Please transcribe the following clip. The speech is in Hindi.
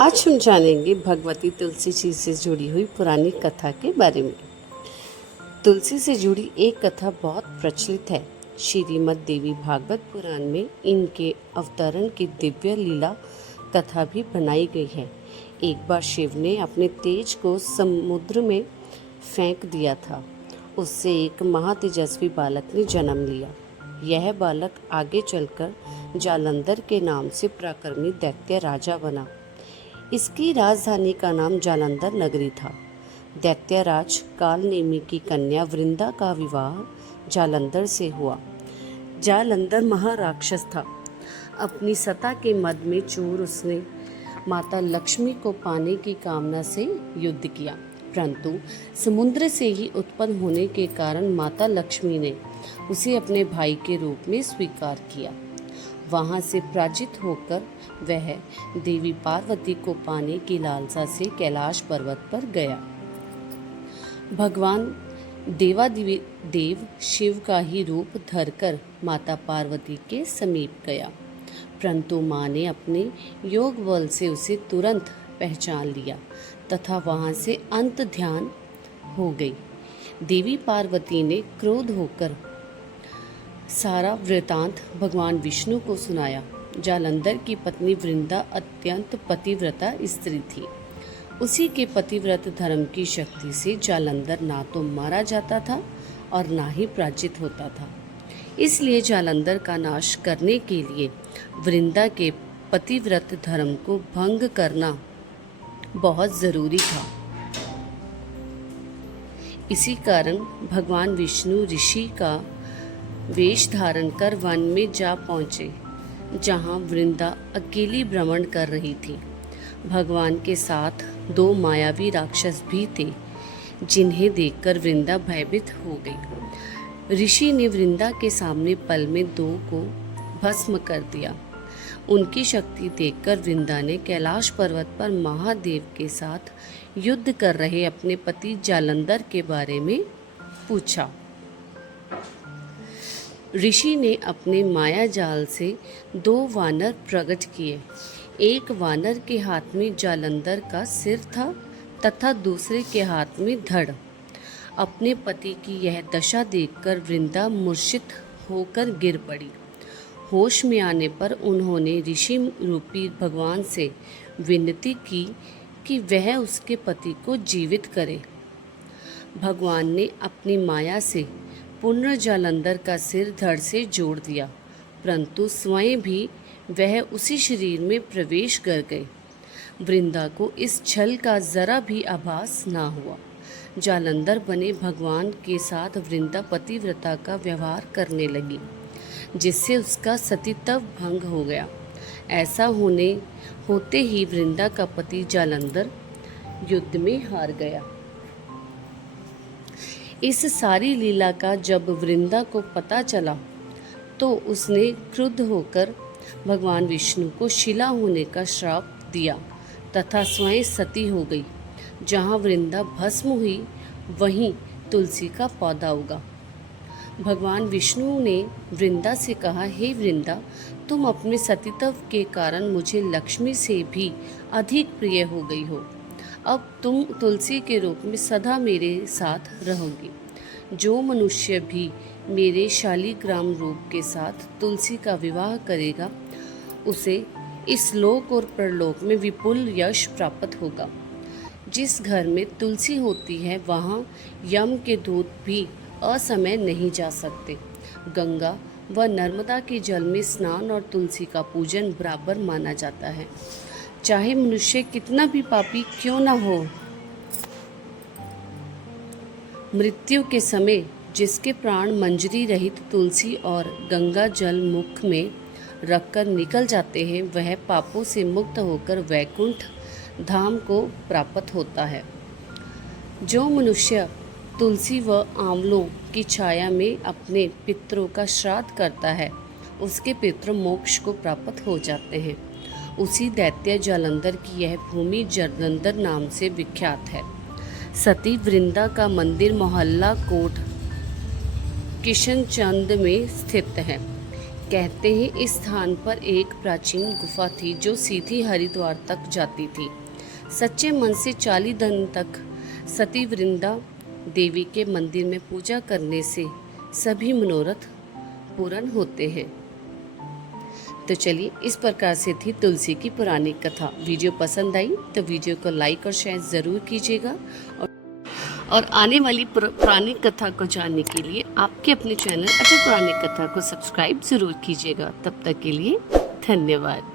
आज हम जानेंगे भगवती तुलसी जी से जुड़ी हुई पुरानी कथा के बारे में। तुलसी से जुड़ी एक कथा बहुत प्रचलित है। श्रीमद् देवी भागवत पुराण में इनके अवतरण की दिव्य लीला कथा भी बनाई गई है। एक बार शिव ने अपने तेज को समुद्र में फेंक दिया था। उससे एक महातेजस्वी बालक ने जन्म लिया। यह बालक आगे चलकर जालंधर के नाम से पराक्रमी दैत्य राजा बना। इसकी राजधानी का नाम जालंधर नगरी था। दैत्यराज कालनेमी की कन्या वृंदा का विवाह जालंधर से हुआ। जालंधर महाराक्षस था। अपनी सत्ता के मद में चूर उसने माता लक्ष्मी को पाने की कामना से युद्ध किया, परंतु समुद्र से ही उत्पन्न होने के कारण माता लक्ष्मी ने उसे अपने भाई के रूप में स्वीकार किया। वहां से पराजित होकर वह देवी पार्वती को पाने की लालसा से कैलाश पर्वत पर गया। भगवान देव शिव का ही रूप धरकर माता पार्वती के समीप गया, परंतु मां ने अपने योग बल से उसे तुरंत पहचान लिया तथा वहां से अंत ध्यान हो गई। देवी पार्वती ने क्रोध होकर सारा वृतांत भगवान विष्णु को सुनाया। जालंधर की पत्नी वृंदा अत्यंत पतिव्रता स्त्री थी। उसी के पतिव्रत धर्म की शक्ति से जालंधर ना तो मारा जाता था और ना ही पराजित होता था। इसलिए जालंधर का नाश करने के लिए वृंदा के पतिव्रत धर्म को भंग करना बहुत जरूरी था। इसी कारण भगवान विष्णु ऋषि का वेश धारण कर वन में जा पहुंचे, जहां वृंदा अकेली भ्रमण कर रही थी। भगवान के साथ दो मायावी राक्षस भी थे, जिन्हें देखकर वृंदा भयभीत हो गई। ऋषि ने वृंदा के सामने पल में दो को भस्म कर दिया। उनकी शक्ति देखकर वृंदा ने कैलाश पर्वत पर महादेव के साथ युद्ध कर रहे अपने पति जालंधर के बारे में पूछा। ऋषि ने अपने माया जाल से दो वानर प्रकट किए। एक वानर के हाथ में जालंधर का सिर था तथा दूसरे के हाथ में धड़। अपने पति की यह दशा देखकर वृंदा मूर्छित होकर गिर पड़ी। होश में आने पर उन्होंने ऋषि रूपी भगवान से विनती की कि वह उसके पति को जीवित करे। भगवान ने अपनी माया से पुनः जालंधर का सिर धड़ से जोड़ दिया, परंतु स्वयं भी वह उसी शरीर में प्रवेश कर गए। वृंदा को इस छल का जरा भी आभास ना हुआ। जालंधर बने भगवान के साथ वृंदा पतिव्रता का व्यवहार करने लगी, जिससे उसका सतीत्व भंग हो गया। ऐसा होते ही वृंदा का पति जालंधर युद्ध में हार गया। इस सारी लीला का जब वृंदा को पता चला तो उसने क्रुद्ध होकर भगवान विष्णु को शिला होने का श्राप दिया तथा स्वयं सती हो गई। जहाँ वृंदा भस्म हुई वहीं तुलसी का पौधा उगा। भगवान विष्णु ने वृंदा से कहा, हे वृंदा, तुम अपने सतीत्व के कारण मुझे लक्ष्मी से भी अधिक प्रिय हो गई हो। अब तुम तुलसी के रूप में सदा मेरे साथ रहोगी। जो मनुष्य भी मेरे शालिग्राम रूप के साथ तुलसी का विवाह करेगा, उसे इस लोक और परलोक में विपुल यश प्राप्त होगा। जिस घर में तुलसी होती है वहाँ यम के दूत भी असमय नहीं जा सकते। गंगा व नर्मदा के जल में स्नान और तुलसी का पूजन बराबर माना जाता है, चाहे मनुष्य कितना भी पापी क्यों न हो। मृत्यु के समय जिसके प्राण मंजरी रहित तुलसी और गंगा जल मुख में रखकर निकल जाते हैं, वह पापों से मुक्त होकर वैकुंठ धाम को प्राप्त होता है। जो मनुष्य तुलसी व आंवलों की छाया में अपने पितरों का श्राद्ध करता है, उसके पितृ मोक्ष को प्राप्त हो जाते हैं। उसी दैत्य जालंधर की यह भूमि जालंधर नाम से विख्यात है। सती वृंदा का मंदिर मोहल्ला कोट किशनचंद में स्थित है। कहते हैं इस स्थान पर एक प्राचीन गुफा थी जो सीधी हरिद्वार तक जाती थी। सच्चे मन से 40 दिन तक सती वृंदा देवी के मंदिर में पूजा करने से सभी मनोरथ पूर्ण होते हैं। तो चलिए, इस प्रकार से थी तुलसी की पुरानी कथा। वीडियो पसंद आई तो वीडियो को लाइक और शेयर ज़रूर कीजिएगा और आने वाली पुरानी कथा को जानने के लिए आपके अपने चैनल अजय पुरानी कथा को सब्सक्राइब ज़रूर कीजिएगा। तब तक के लिए धन्यवाद।